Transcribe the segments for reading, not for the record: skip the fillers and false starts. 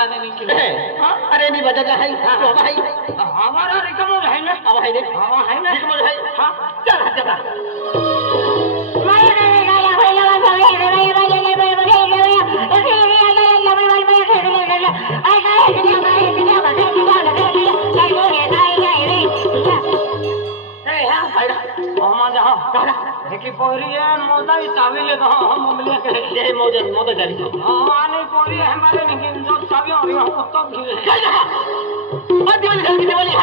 मला नाही केलं अरे मी बजाज आहे बाबा आहे हमारा रिकम आहे ना बाबा आहे रे हवा आहे ना रिकम आहे हा चल चला की पोरी मोदा चावी तो ममलिया ये मोदा जारी आने पोरी हमारे नहीं जो चावी और यहाँ कुत्ता भी आधी वाली घर की दिवाली है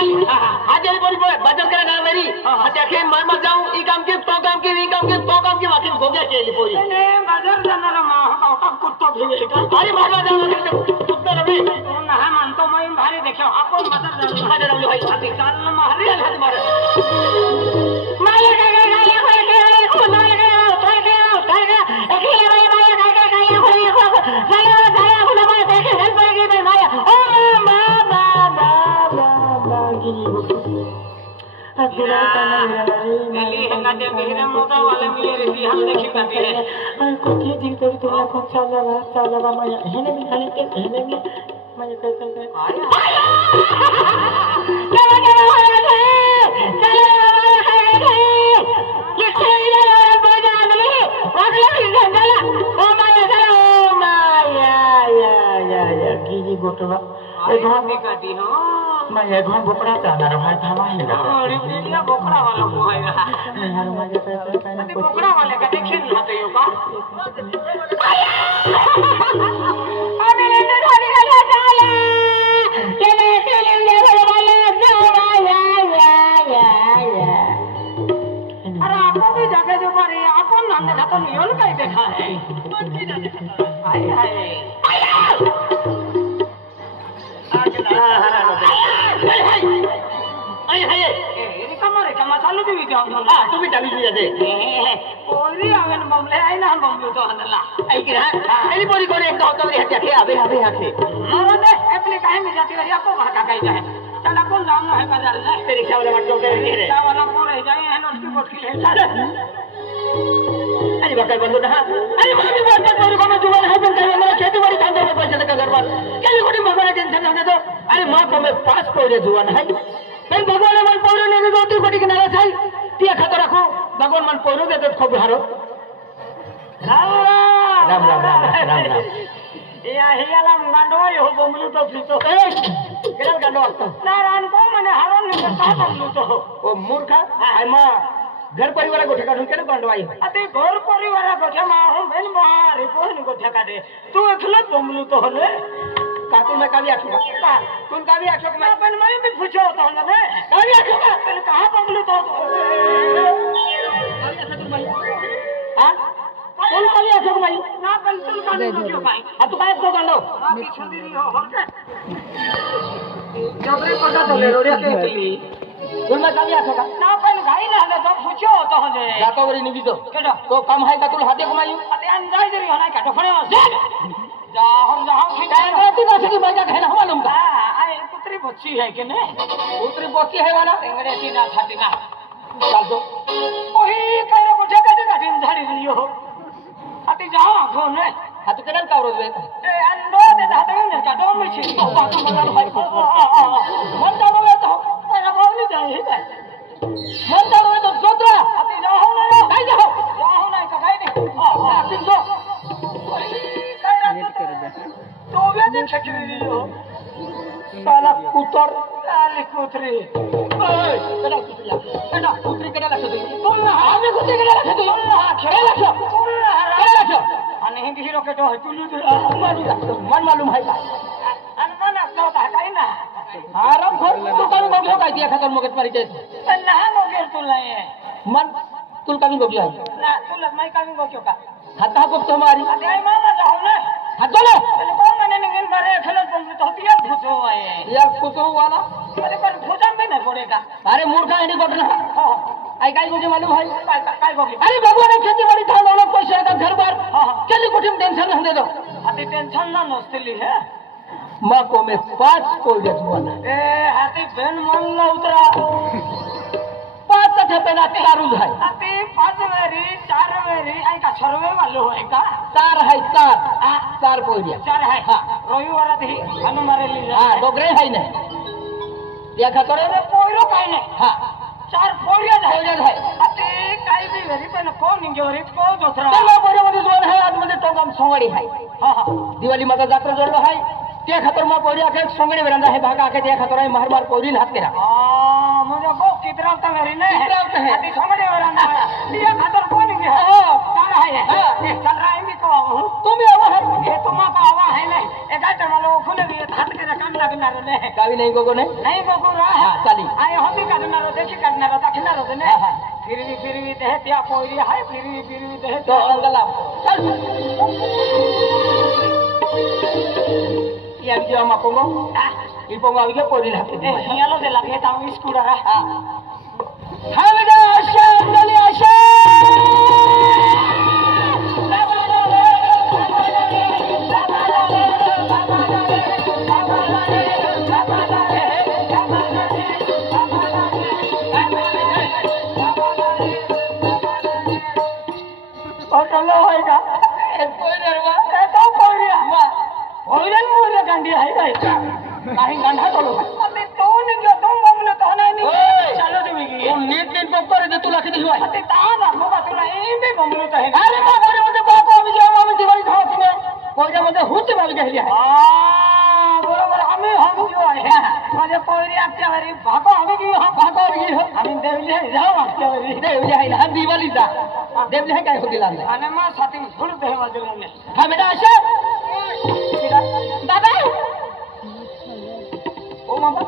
आधी वाली पूरी बचत करा ना मेरी देखे मर जाऊं ई काम के तो काम के ई काम के तो काम के वाकई हो गया के पूरी ने बाजार जाना रे मां का कुत्ता भी अरे बाबा जाओ कुत्ता रवि तो ना मानतो मैं भारी देखो अपन बाजार जाना हां रवि भाई आती चाल मारे हाथ मारे मारे गाया होए खुदा लगा उतर गया अकेले भाई भाई गाया होए गाया गाया खुदा भाई देखे घर पर गई माया ओ गली है काटे मेरे मोटा वाले मिले रे हम देखी काटे है अरे कोठी जी तो तुला खूप चालला माया हेने मी खाली ते हेने मी माया काय आया चला ये खेळला रे बजा आले वागला हिंगाला ओ माया या गिरी गोटवा ए भाभी काटी हो माया घोन बोकड़ा जाणार भाई थामा है ना अरे बेलिया बोकड़ा वाला को है यार माझे काय अरे बोकड़ा वाले का देखे ना तो यो का अरे ले ले खाली गया चला चले चले ले वाले या अरे आपको भी जगह जो पर आपन हमने खाता नहीं होल काई देखा है हाय हाय चालू देवी तुम्ही चालू दे पोरी आवेन बमले आहे ना बमलो तो हनला ऐक ना एली पोरी कोणी एकदा होता रे हत्या खे अबे अरे अपने काहे में जाती रही आपको भागा काई जाए चल अपन जाऊंगा है बाजार में तेरी रिक्शा वाला मत रे रिक्शा वाला को रह जाए है नोट की बोतल ले चल अरे बकर बंदो ना अरे मामी बोलता पोरी को मैं जुबान है बन कर मेरा खेती बाड़ी धंधे में पैसे लगा घर पर केली कोणी भगवान टेंशन ना दे अरे मां को मैं 5 पोरे जुबान है मैं भगवान मन पोरे ने दो ती कोटी किनारा छाई ती खाता रखो भगवान मन पोरे दे तो खूब हारो राम या हियाला गांडवा हो बमलू तो फितो केला गांडवा ना रान को मने हारून ने का बमलू तो ओ मूर्खा आय मां घर परिवार गोठे काढून केलं गांडवाई अते घर परिवार गोठे मा हो बेन मारे कोण गोठे काढे तू एकलो बमलू तो होले कातू मैं कभी आखूंगा तुम कभी आखो मैं अपन मैं भी पूछो होता हूं ना कभी आखूंगा पर कहां बमलू तो हां तुम कभी आखो भाई ना पण तुम काढू क्यों काय हां तू काय तो गांडो मी छंदरी हो का जबरे पता चले रोडिया केली तुम मैं कभी आखोगा ना पण गाई ना तो पूछो होता हूं जे जातो वरी निगी केडो तो काम है का तुला हाते कमायू अते अंदाज जरी होना का डफणे वाज जाहर जहां काय तू ना सकी बाजा है ना मालूम का आए कुतरी बच्ची है कि नहीं उतरी बोती है वाला टेंगड़े सीना छाती ना चल दो ओही कइरो को जगह जगह दिन झाड़ी रहियो हो अति जाओ आखो ने हाथ केडल का रोज वे ए अंडो दे दाते ने का डो में छी ओ बात मगल भाई मन दारो वे तो तेरा बोली जाए है मन दारो वे तो जोतरा अति जाओ ना काय जाओ ना का गाई ने अति जो तो वे दिन छकरी रहियो साला कुतर काली कुतरी ओए केडा कुतरी केडा लक्ष दे तुम ना आम्ही कुतरी केडा लक्ष दे तुम ना केडा लक्ष आणि हे हिरो के तो तुलू मन मालूम है अनमन असता होता काही ना आराम कर तू करू बघलो काय ती खातर मगत मारी ते पण लहान वगैरे तुला आहे मन तुल कमी बघली आहे ना तुला माई कमी बघ्यो का खाता बघतो हमारी अरे आई मामा जाऊ ना हात बोले पहले कौन मैंने निगन बारे खेलत बमली तो होती है भूसो आए यार कुतो वाला अरे पर भूजन भी नहीं पड़ेगा अरे मूर्खा एडी बटना आई काय गोजे मालूम है काय बघली अरे भगवान खेती बाड़ी था लोग पैसे का घर बार केली कोठी में टेंशन न दे दो अति टेंशन ना नसली है मां को मैं 5 कोई दे दूंगा ए हाथी बहन मन ना उतरा 5 तर ठेपेना चारूच आहे ते 5 वेरी 4 वेरी ऐका सर्वे वालो आहे का चार आहे चार पोरिया 4 आहे हा. रविवारात ही हनुमारेली हा डोगरे आहे ना त्या खातर पोयरो काय नाही हा 4 पोरिया पोरियाच आहे ते काही बी वेरी पण कोण इंगेवरी को जोथरा त्याला पोरियामध्ये जोड आहे आतमध्ये टोकाम सोंगडी आहे हा हा दिवाळी माता जात्रा जोडलो आहे त्या खातर मग पोरिया के सोंगडी वेरांदा आहे भागा के त्या खातर आहे मार पोरी हात केला म्हणजे गो कितरावता वेरी नाही कितरावता है. ती समडेवर ना दिया खातर कोण इंगे हो. 4 आहे हा. चल रहा है मी कवा तुम्ही आवा आहे हे तुम्हा का आवा है नाही एका मला ओखून भी हात के काम लागणार नाही गावी नाही गोगो नाही नाही बघू हा रा चाली आय होती काढणार देखी काढणार दाखणार होते हा, हा. नाही फिरवी ते त्या पोयरी आहे फिरवी ते तो अंगला चल या विजय मा पोंगो ई पोंगो आवी पोरी हात ए हियालो दे लागे ता स्कूटर हा हा बेटा आशा चली आशा ऑटोलो होय का गांधी आहे काय काही गांधा चालू ते तो निघलो तो बमलो तो नाही ओय. चालो तुम्ही की नीट नीट बघ रे तुला किती शिवाय ते ता बाबा तुला एंबे बमलो तो आहे अरे बाबा मध्ये बाबा विजय मामी दिवाळी धावती ने कोयऱ्यामध्ये हुच मावी गेली आहे बरोबर आम्ही हम जो आहे माझ्या पोरी आपल्या घरी भागो आम्ही की भागो ही हो आम्ही देवले जाऊ आपल्या घरी देवली आहे ना दिवाळी जा देवली आहे काय होती लागले आणि मग साथी फुल दे वाजवले हा बेटा आशा बाबा ओ मामा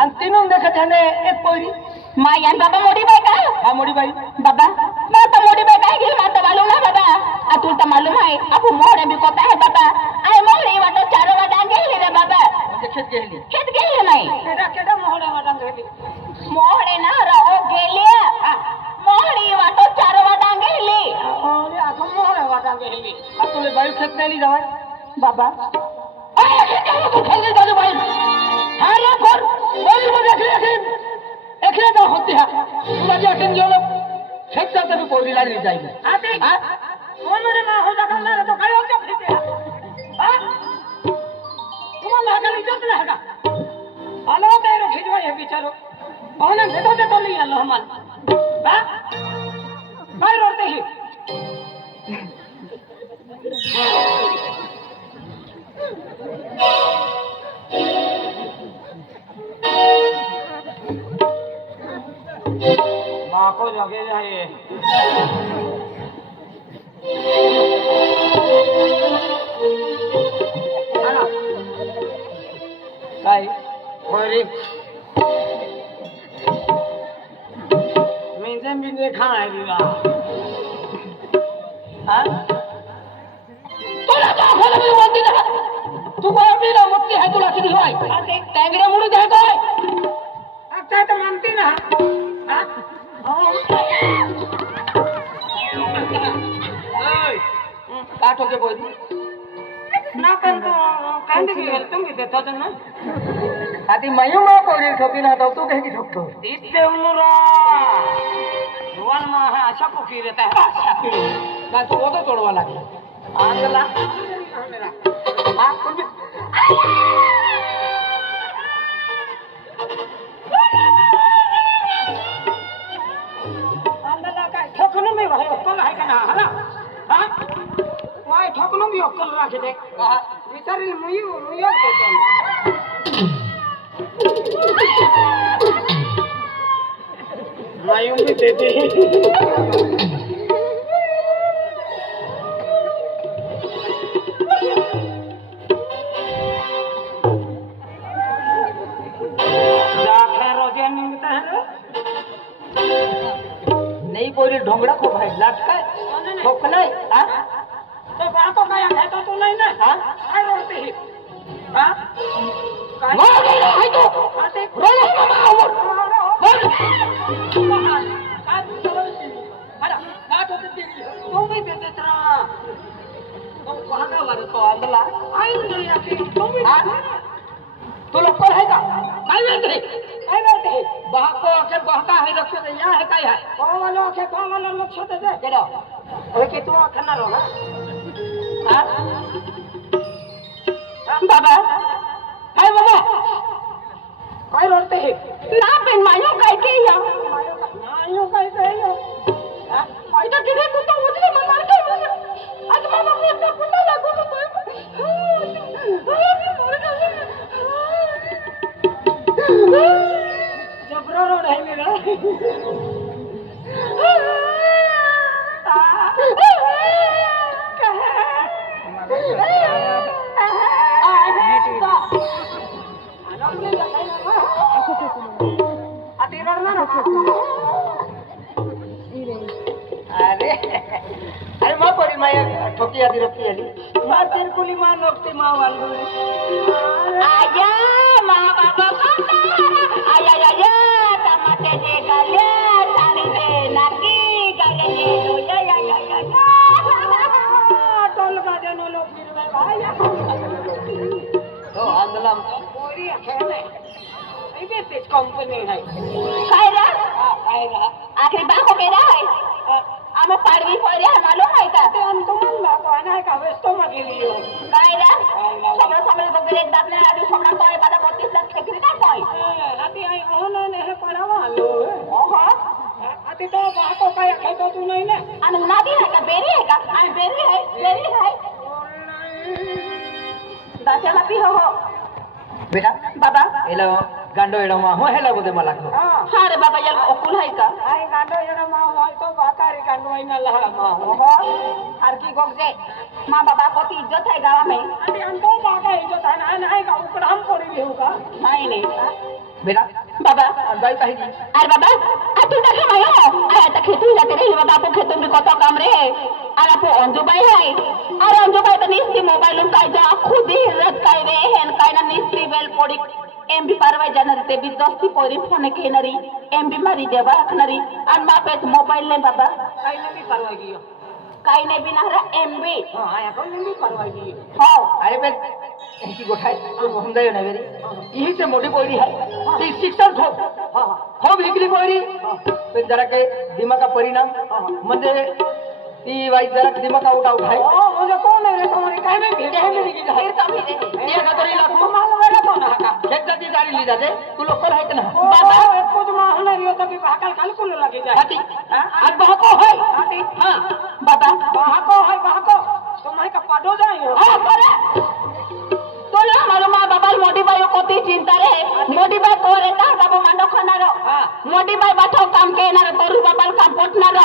आणि तीनों देखत है एक पोरी माई आणि बाबा मोठी बाई का हा मोडी बाई बाबा मैं तो मोटी बाई काय गेली मला मालूम ना बाबा तुला तर मालूम आहे आपण मोहरे बी कोता आहे बाबा आय मोहरे वाटो चारो वाटा गेली रे बाबा म्हणजे खेत गेली खेत गेली नाही केडा मोहडा वाटा गेली मोहरे ना राहो गेली मोहरी वाटो चारो वाटा गेली अरे आपण मोहडा वाटा गेली आ तुले बाई खेत नाही जावाय बाबा अरे खेत तू खेलली जाऊ बाई हा रे कर बाई मध्ये खेत एकले ना होती हा तुला जे अखिन जेवलो खेत जाते मी पोरी लागली जाईल आते हा कोण रे मा होता करणार तो काय होता फिरते हा तुम्हाला लागली इज्जत नाही का आलो तेरो खिजवा हे बिचारो पाहुणे भेटो ते तो नाही आलो हमाल हा काय रोते ही माको जगे जाए काय पोरी मिंजे खाय दिला हा तुला तो खोला मी बोलती ना तू कोण मी ना मुक्ती आहे तुला किती होय आते टँगरे मुळे काय काय आता तर मानती ना हा का ठोके बोल ना पण तो कांदे की तुम्ही देता ना आधी मयू मा कोरी ठोकी ना तू काही की ठोकतो इथे उनुरा वन मा हा अशा पोकी देता है अशा का तू ओतो तोडवा लागला आंगला हा तुम्ही आंगला काय ठोकणं मी भाई अक्कल आहे का ना हा हा वाय ठोकणं मी अक्कल राखे दे विचारली मुयू देते मायू भी देते नाही पोरी ढोंगडा खूप आहे लाट काय ठोक नाही हा तो बाको काय खातो तू नाही ना हा काय रोते ही हा काय मार गई है तो खाते रोलो मामा और मार काय अरे काट होते तेरी तू भी देते तरा तो भागा वर तो अंदला आई नहीं आती तू भी हा तू लवकर आहे का काय माहिती काय माहिती बाको अखेर बहका आहे लक्ष दे या आहे काय आहे कोवाला अखे कोवाला लक्ष दे केडा होय की तू खाणार हो ना हा बाबा काय बाबा काय रडते हे ना पण मायो काय केलं नाही काय काय माहिती किती तू तर उजले मला काय म्हणा आज मला मोठा पुन्हा लागू जबरा रोड आहे मेरा अरे अरे मा परी माया ठोकी आधी रक्ती आली मा तिरकुली मा नोकती मा वांदू आया मा बाबा आया आया टमाटे दे गाले साडी दे नाकी गाले दे लो या या या या टोल का जनो लोग फिरवे भाई तो आंदला पोरी खेळणे इथे तेच कंपनी आहे काय रे काय रा आखरी बाको केला है आम्हा पाडवी पडे मालूम आहे का ते अंत म्हणला तो नाही का व्यस्त मग गेली हो काय रे सगळं सगळं वगैरे दाबले आधी सगळं काय मला 32 लाख खेकरी काय काय आती आई ओहन ने हे पडावा आलो ओहो आती तो बाको काय खायतो तू नाही ना आणि नादी आहे का बेरी आहे का आणि बेरी आहे दातेला पी हो बेटा बाबा हेलो गांडो एडो मा हो हेला बोते मला हा रे बाबा याला ओकुल आहे का आई गांडो येणं मा होय तो बाकारी गांडो आहे ना लहा मा ओहो हर की गोगजे माँ बाबा को ती इज्जत है गाँव में आती अंतो बाका इज्जत आहे ना नाही का उकडाम पडी घेऊ का नहीं बेटा बाबा अंदाई पाहिजे अरे बाबा आ तू देखा मायो आया तक खेतू जाते रही बाबा आपको खेतों में कत काम रे अरे आपको अंजुबाई है अरे अंजुबाई तो निस्ती मोबाइल काय जो खुद ही रद काय रे हेन काय ना निस्ती बेल पोडी एमबी पारवाय जाणार ते बी दस्ती पोरी फोन घेणारी एमबी मारी देवा आखणारी आणि बापेत मोबाईल ने बाबा काही नाही परवाई गियो काही नाही बिना एमबी हा आया कोण नाही परवाई गियो हो अरे बे की गोठाय होऊन जायो ना वेरी यही से मोठी पोरी है ती शिक्षण हो विकली पोरी पण जरा काही दिमागा परिणाम म्हणजे ती वाई जरा दिमाग आउट आहे म्हणजे कोण आहे रे तुम्हाला काय नाही भेटे आहे मेरी की फिर कभी रे ये का तरी लाखो मला वेळा तो ना का खेत जाती जारी ली जाते तू लोकर है ना बाबा एको जमा होणार यो तभी भाकल कालकुल लागे जाय हाती आज बहको है आती हां बाबा बाहको है बाहको तुम्हारे का पाडो जायो हाँ बोले तो ना हमारे माँ बाबा मोटी बाई को ती चिंता रे मोटी बाई को रे का बाबू मानो खाना रो मोटी बाई बाठो काम के ना रे तोरू बाबा काम पोटना रो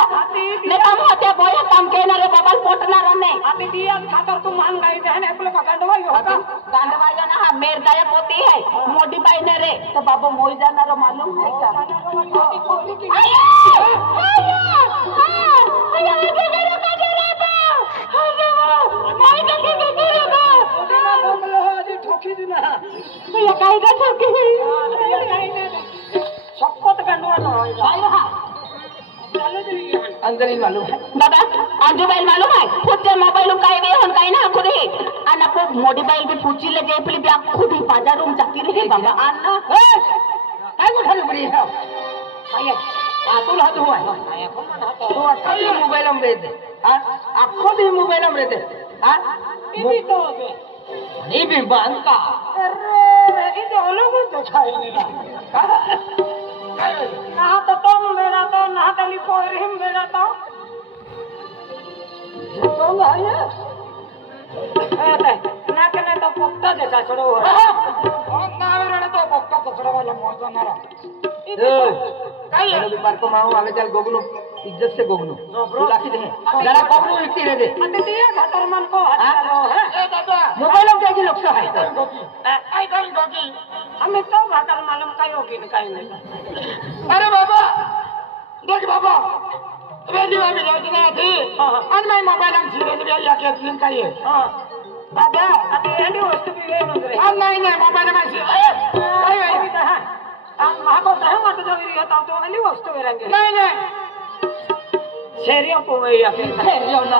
ने काम होते बोय काम के ना रे बाबा पोटना रो ने आती दिया खातर तू मान गई देने अपने का गंडवा यो का गांडवा जो ना मेर दाया पोती है मोटी बाई ने रे तो बाबू मोई जाना रो मालूम है का ठोकी दिना भैया काय का ठोकी शपथ गंडवा नो अंदर ही मालूम है बाबा अंजुबाई मालूम है खुद मोबाइल काय वे हन काय ना खुद ही आणि आपण मोबाइल भी पूछी ले जे पली भी खुद ही बाजार रूम जाती रहे बाबा अन्ना काय गोठाले पडी है काय आतुल हात हुआ है तो आखो मोबाइल हम रहते हां आखो दी मोबाइल हम रहते हां इबी तो है नहीं भी बांका अरे इधर अलग तो छाई मेरा ना तो तुम मेरा तो ना तली कोई हिम मेरा तो तो भाई ना के तो पक्का जैसा छोड़ो ना रे तो पक्का छोड़ो वाला मौजा मारा काय है भी पार को माऊ आगे चल गोगनो इज्जत से गोगनो तू लाखी दे जरा गोगनो इतनी रे दे अते दिया घाटर मन को हटालो है ए दादा मोबाइल में क्या लोग है आई कल गोगी हमें तो घाटर मालूम काय होगी न काय नहीं अरे बाबा देख बाबा वेली में योजना थी और मैं मोबाइल हम सीधे से या के लिंक करिए हां दादा अते एंडी वस्तु भी ले नो रे नहीं नहीं मोबाइल में सी काय है इधर है हम माको तो मत जो रही होता तो एंडी वस्तु रहेंगे नहीं नहीं शेरियो पोवे या फिर शेरियो ना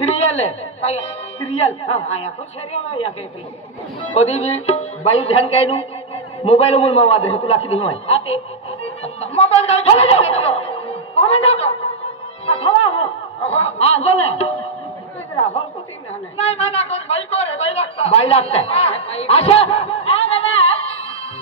सिरियल आहे काय सिरियल आया तो शरीर या केकले कधी बी बाई ध्यान काय नू मोबाईल मूल मवाद आहे तुला किती होय आते मोबाईल काय चला जाऊ कौन जाऊ अथवा हो हां बोले तेरा हो तो तीन नाही माना कोण बाई को रे बाई लागता आशा हां बाबा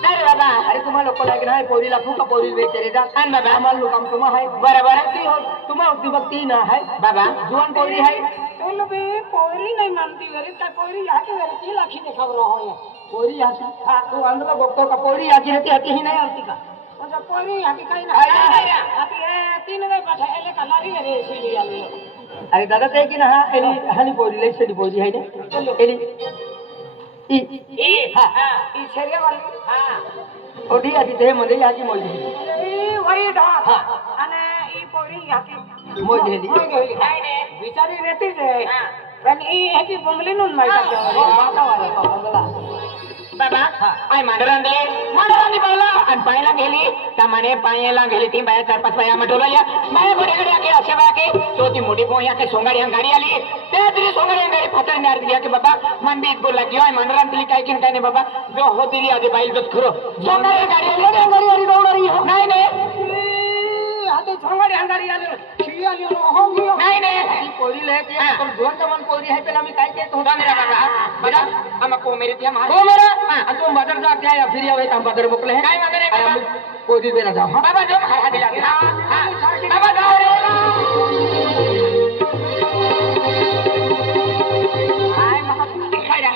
नाही रे बाबा अरे तुम्हाला लोक लागे नाही पोरीला फुका पोरी वेचे रे जा आणि बाबा आम्हाला लोक तुम्हा आहे बरोबर ती हो तुम्हा होती बघ ती ना है बाबा जुवान पोरी है तुम भी पोरी नहीं मानती वेरी ता पोरी याकी वेरी की लाखी ने खबर हो या पोरी याची हा तू अंदर बघतो का पोरी याची रहती हती ही नाही आरती का म्हणजे पोरी याकी काही नाही आती हे तीन वे बैठे एले कलारी रे सीली आली अरे दादा ते की ना हा एली हानी पोरी लई सडी पोरी है ने एली ई हा ई शरीर वाली हां ओडी आधी ते मध्ये याची मोजी ई वही ढाक आणि ई पोरी याकी मोजी गेली नाही रे बिचारी रेतीच आहे पण ई याकी बोंबली नून माहिती आहे माता वाला बाबा आय मांडरांनी पाहिला आणि पायला गेली त्या म्हणे पायाला गेली ती बाया 4-5 बाया मटवल्या बाया घोड्याकडे आके अशा बाया तो ती मोठी पोया के सोंगाडी गाडी आली त्या तरी सोंगाडी गाडी फातरी नार दिया की बाबा मन बीत बोलला की ओय मांडरांतली काय की काय नाही बाबा जो हो दिली आधी बाईल गत खरो सोंगाडी गाडी आली दौडारी हो नाही नाही हाते झोंगाडी हंगारी आले शिळी आली हो गयो नाही नाही ती पोरी ले ती पण जोंत मन पोरी आहे पेला मी काय केत होता मेरा बाबा बड़ा हम को मेरे दिया मार हो मेरा हां तुम बाजार जा क्या या फिर आवे हम बाजार मोकले है काय मांगे रे बाबा पोरी बेरा जाओ बाबा जो हां दिला हां बाबा जाओ रे हाय मका काय रे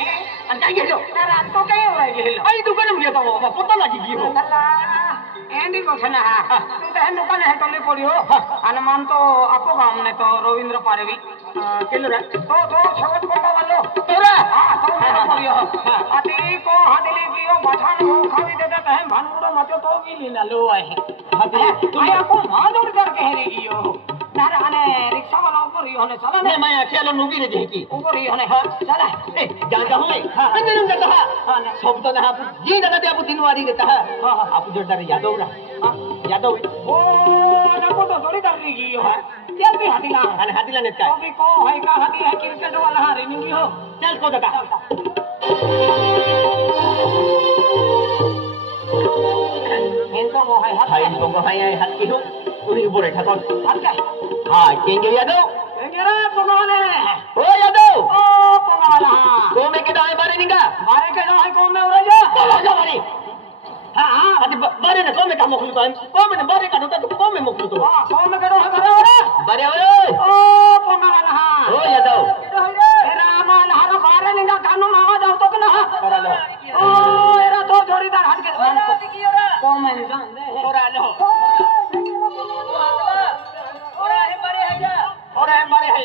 आणि काय घेतो तर तो काय एवढा गेलो आई दुकान में घेतो बाबा पता लागी की हो एंडी बसना हा तू तो है दुकान है टोली पड़ी हो हनुमान तो आपको काम ने तो रविंद्र पारवी केलो रे तो छवट को वालो तोरा हां तो मेरा पड़ी हो आती को हादली बियो बठान हो खावी दे देता है भानगुड़ो मते तो भी लीला लो है हाती आया को मादर करके है रे गियो नारे आने रिक्शा वाला ऊपर ही होने चला नहीं मैं अकेला नुबी रे देखी ऊपर ही होने हां चला ए जा जा होय अंदर जाता है हां सब तो ना आप जी दादा ते आप दिनवारी देता है हां आप जोरदार यादव रा यादव ओ नको तो थोड़ी कर रही गियो चल भी हाथी ला आणि हातीला नेत काय अभी को है का हाथी है क्रिकेट वाला हां रेनिंग हो चल को दादा इनको वो है हाय तो हाय हाथ की हो तुरी बोरे ठाकर हाथ क्या हां केंगे यादव एंगेरा पगाले ओ यादव ओ पगाला को में के दाए बारे निका मारे के जो है कौन में उड़े चलो जा बारी हां हां आदि बारे ने को में का मोकलू तो को में बारे का तो को में मोकलू तो हां कौन में करो है करे बारे ओए ओ पगाला हां ओ यादव तेरा माल हर बारे निका कानो मावा जाओ तो ना करा लो ओ एरा तो जोड़ीदार हट के को में जान दे करा लो और है मारे है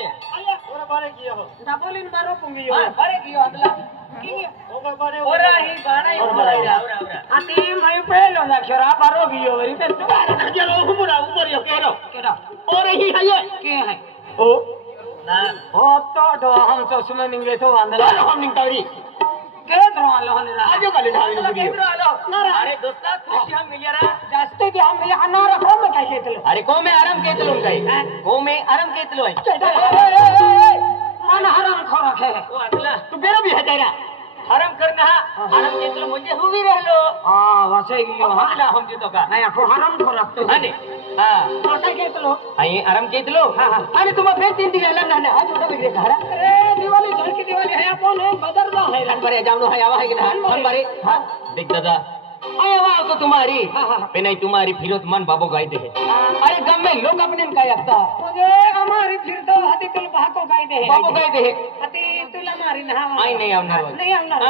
और बारे किया हो डबल इन मारो पुंगी हो बारे किया अगला की बारे और ही गाना ही और आती मैं पहलो ना खरा बारो गियो री पे चलो ऊपर यो केरो केड़ा और ही है ये के है ओ ना ओ तो हम चश्मे निंगे तो अंदर हम निकाली के द्रोह लोने ला आजो काले ढावी नो वीडियो अरे दोस्ता खुशी हम मिलिया रा जास्ते के हम मिलिया अनार को में काय केतलो अरे को में आराम केतलो काय को में आराम केतलो है मन हराम खो रखे ओ अगला तू बेरो भी है तेरा आराम करना आराम केतलो म्हणजे हुवी रहलो हां वसे गियो हां अगला हम जीतो का नाही को हराम खो रखतो हाने हां तो काय केतलो आई आराम केतलो हां हां आणि तुम्हा पे तीन दिला ना आज उडा बिगरे खरा अरे दिवाली झलकी दिवाली है अपन है बदरदा है हन बारे जावनो है आवा है कि ना हन बारे हां देख दादा आया वाह तो तुम्हारी पे नहीं तुम्हारी फिरोत मन बाबू गायते है अरे गम में लोग अपने का लगता मुझे हमारी फिर तो हाथी तुल भाको गाय दे बाबू गायते है हाथी तुला मारी ना आई नहीं आवणार नहीं आवणार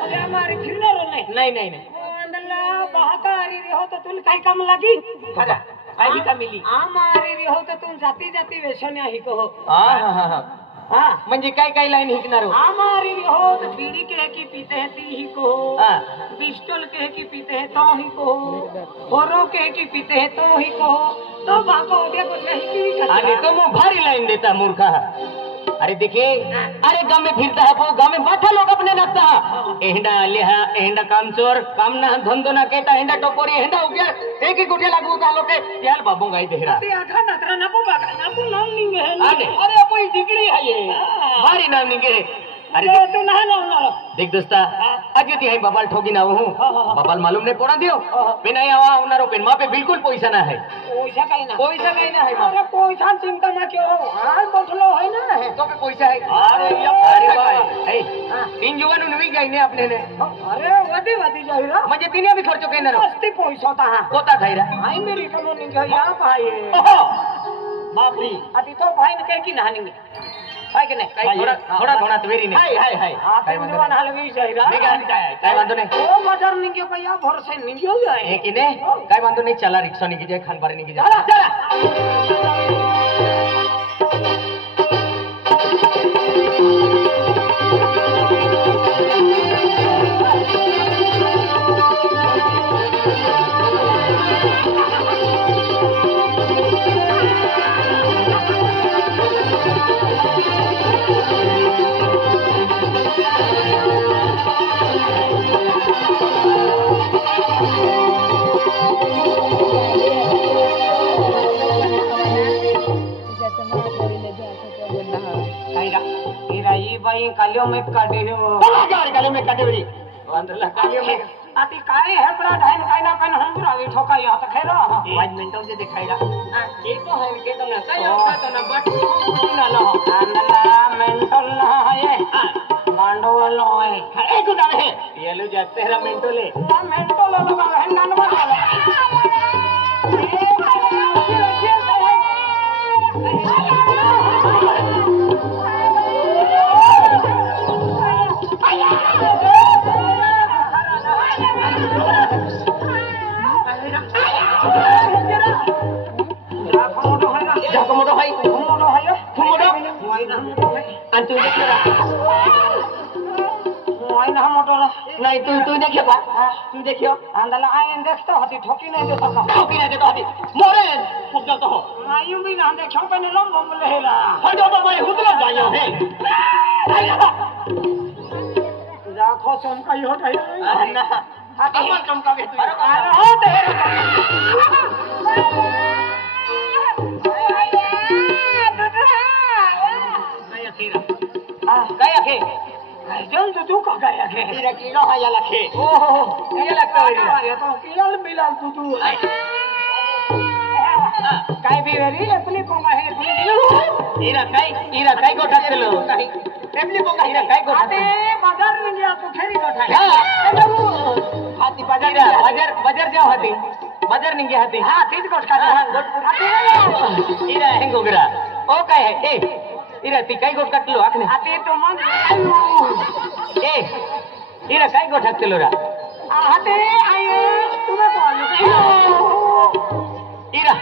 मुझे हमारी फिर ना रो नहीं नहीं अंदला भाकारी रे हो तो तुल काय काम लागी खरा आई का मिली हमारी रे हो तो तुम जाती जाती वेशन्या ही कहो हां हां म्हणजे काय लाईन हिकणार हो हमारी रे हो तो बीड़ी के की पीते हैं ती ही को हां पिस्टल के की पीते हैं तो ही को होरो के की पीते हैं तो ही को तो भाको हो गया कुछ नहीं की आणि तो मग भारी लाईन देता मूर्खा अरे देखिए अरे गाँव में फिरता है वो गाँव में बैठा लोग अपने लगता है एहंडा लेहा एहंडा कामचोर कामना धंधो ना केटा एहंडा टपोरी एहंडा हो गया एक ही गुठे लागू का लोग के यार बाबू गाई देहरा ते आखा नतरा नापू बागा नापू नाम निंगे है अरे अरे कोई डिग्री है ये भारी नाम निंगे अरे अरे तू ना ना देख दोस्ता आज यदि है बबाल ठोकी ना हूँ बबाल मालूम नहीं पड़ा दियो बिना आवा उनारो पेन पे बिल्कुल पैसा ना है पैसा कहीं ना है अरे पैसा चिंता ना क्यों हां बैठलो है ना है तो पे पैसा है अरे भाई तीन जुवन उनवी गई ने अपने ने अरे वदी जाईरा म्हणजे तिने भी खर्च केना रो मस्ती पैसा ता कोता खाईरा आई मेरी कमो निंगे या भाई बाप रे अति तो भाई ने कह की नहानेंगे है कि नहीं कई थोड़ा थोड़ा तवेरी ने हाय आते जवान हलवी जाईरा काय बांधो नहीं ओ मजार निंगे भैया भरोसे निंगे हो जाए एक ने काय बांधो नहीं चला रिक्शा निकल जाए खान बारे निकल जाए चला भाई कालियो में काटे हो काले में काटेवरी अंदरला कालियो में आती काय है बड़ा ढाइन काय ना कन हम रावी ठोका या तो खेरो 5 मिनटों से दिखाईरा ये तो है के तो ना काय तो ना बट ना लो अंदला मेंटल ना है गांडोल नो है एक उड़ा है ये लो जाते है मेंटोले ना मेंटल लो का है नान वाला अंतु देखला नहीं तू देखियो बा तू देखियो अंदला आए देखतो हती ठोकी नहीं दे सका ठोकी ना दे तो हती मोरे फुक तो हो आयु भी ना देखो कने लंबो लेला हटो तो भाई हुदरा जायो है राखो चमकाई हटाई ना अपन चमका के तू अरे हो दे गया के जल्द तू का गया के तेरा किलो है या लखे ओहो ये लगता है ये तो किल मिलाल तू काय भी वेरी अपनी पोंगा है इरा काय को ठाकलो नहीं फैमिली पोंगा इरा काय को आते बाजार में गया तो फेरी को ठाई हाथी बाजार जाओ हाथी बाजार नहीं गया हाथी हां तीज को ठाई इरा हेंगोगरा ओ काय है ए इरा ती काय गोट काटलो आखने आते तो मन ए इरा काय गोट ठाकलो रा आते आये तुम्हें कौन इरा